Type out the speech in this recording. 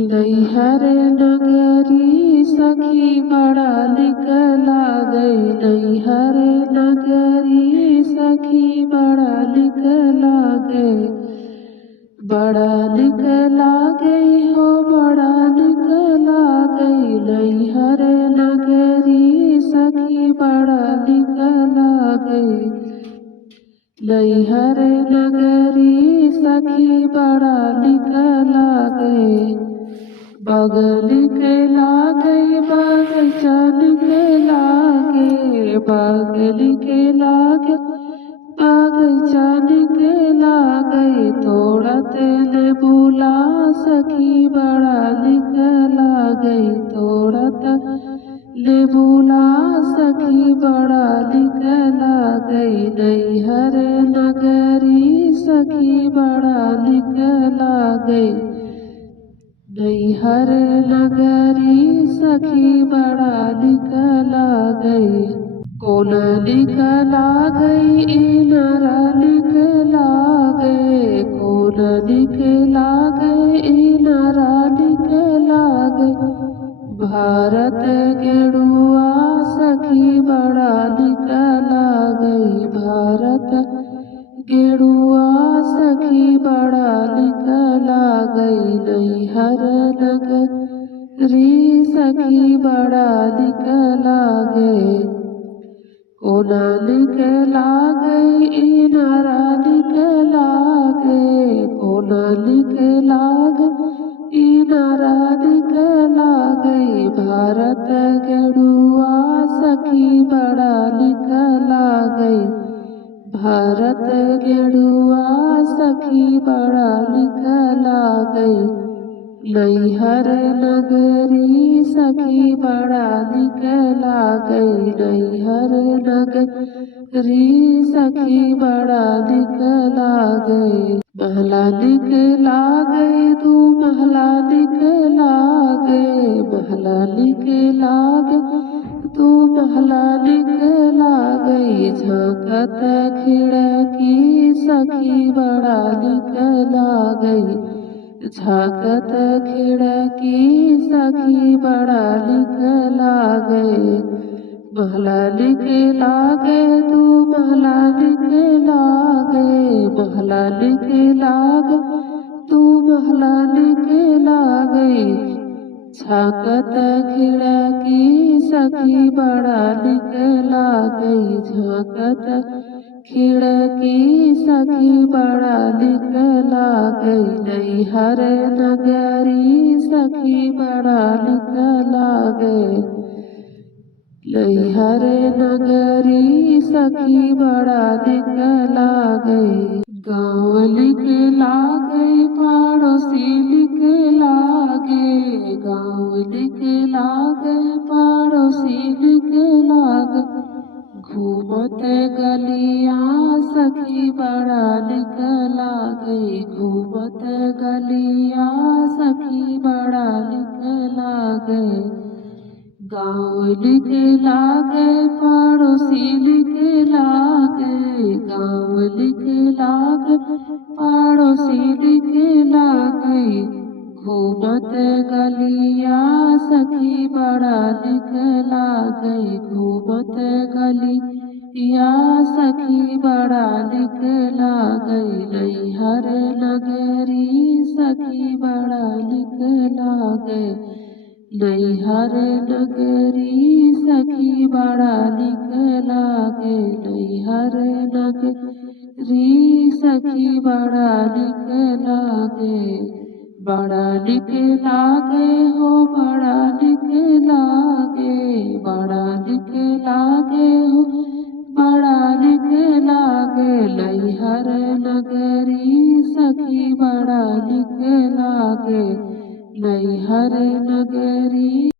नैहर नगरी सखी बड़ा निक लागे। नैहर नगरी सखी बड़ा निक लागे। बड़ा निक लागे हो बड़ा निक लागे। नैहर नगरी सखी बड़ा निक लागे। नैहर नगरी सखी बड़ा निक लागे। बगल के लागे बगीचा निक लागे। बगल के लागे बगीचा निक लागे। तोड़त लेबुला सखी बड़ा निक लागे। तोड़त लेबुला सखी बड़ा निक लागे। नैहर नगरी सखी बड़ा निक लागे। नैहर नगरी सखी बड़ा निक लागे। कौन निक लागे इनरा निक लागे। कौन निक लागे इनरा निक लागे। भारत गेरुआ सखी बड़ा निक लागे। भारत गेरुआ सखी बड़ा निक लागे। नैहर नगरी सखी बड़ा निक लागे। कौन निक लागे इनरा निक लागे। कौन निक लागे इनरा निक लागे। भारत गेरुआ सखी बड़ा निक लागे। भारत गेरुआ सखी बड़ा निक लागे। नैहर नगरी सखी बड़ा निक लागे। नैहर नगरी सखी बड़ा निक लागे। महला निक लागे तू महला निक लागे। महला निक लागे तू महला निक लागे। झांकत खिड़की सखी बड़ा निक लागे। झांकत खिड़की सखी बड़ा निक लागे। महला निक लागे तू महला निक लागे। महला निक लागे तू महला निक लागे। झांकत खिड़की सखी बड़ा निक लागे। झांकत खिड़की सखी बड़ा निक लागे। नैहर नगरी सखी बड़ा निक लागे। नैहर नगरी सखी बड़ा निक लागे। गाँव निक लागे पड़ोसी निक लागे। गाँव निक लागे पड़ोसी निक लागे। घूमत गलिया सखी बड़ा निक लागे। घूमत गलिया सखी बड़ा निक लागे। गाँव निक लागे पड़ोसी निक लागे। गाँव निक लागे पड़ोसी निक लागे। घूमत गलिया सखी बड़ा निक लागे। घूमत गलिया सखी बड़ा निक लागे। नैहर नगरी सखी बड़ा निक लागे। नैहर नगरी सखी बड़ा निक लागे। नैहर नगरी सखी बड़ा निक लागे। बड़ा निक लागे हो बड़ा निक लागे। बड़ा निक लागे हो बड़ा निक लागे। नैहर नगरी सखी बड़ा निक लागे। नैहर